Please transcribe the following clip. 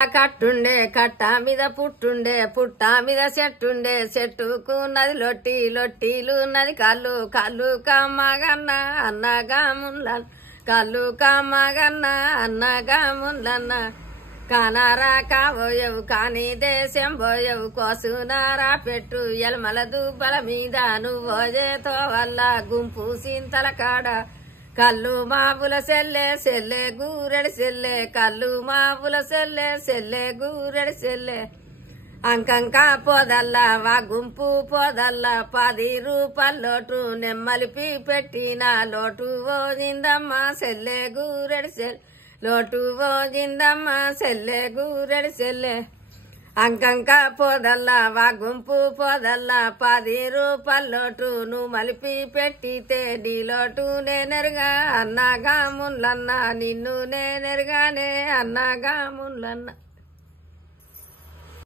కట్టుండే కట్ట మీద పుట్టుండే పుట్ట మీద చెట్టుండే చెట్టుకు నది లొట్టి లొట్టిలు నది కళ్ళు కళ్ళు కమ్మగన్న అన్నగా ముళ్ళన్న కళ్ళు కమ్మగన్న అన్నగా ముళ్ళన్న కానారా కాబోయవు కాని దేశం పోయవు కోసునారా పెట్టు ఎలమల దుబ్బల మీద నువ్వోజేతో వల్ల గుంపు సింతల కాడ కళ్ళు మాపుల సెల్లె సెల్లె గూరెడి సెల్లె కళ్ళు మాపుల సెల్లె సెల్లె గూరెడి సెల్లె అంకంక పోదల్లా వా గుంపు పోదల్లా 10 రూపాయల లోటు నెమ్మలిపి పెట్టిన లోటు ఓజిందమ్మ సెల్లె గూరెడి సెల్లె లోటు ఓజిందమ్మ సెల్లె గూరెడి సెల్లె అంకంక పోదల్లా వా గుంపు పోదల్లా 10 రూపాయల లోటు నువ్వు మలిపి పెట్టితే నీ లోటు నేనెరుగా అన్నగా ముళ్ళన్న నిన్ను నేనెరుగానే అన్నగా ముళ్ళన్న.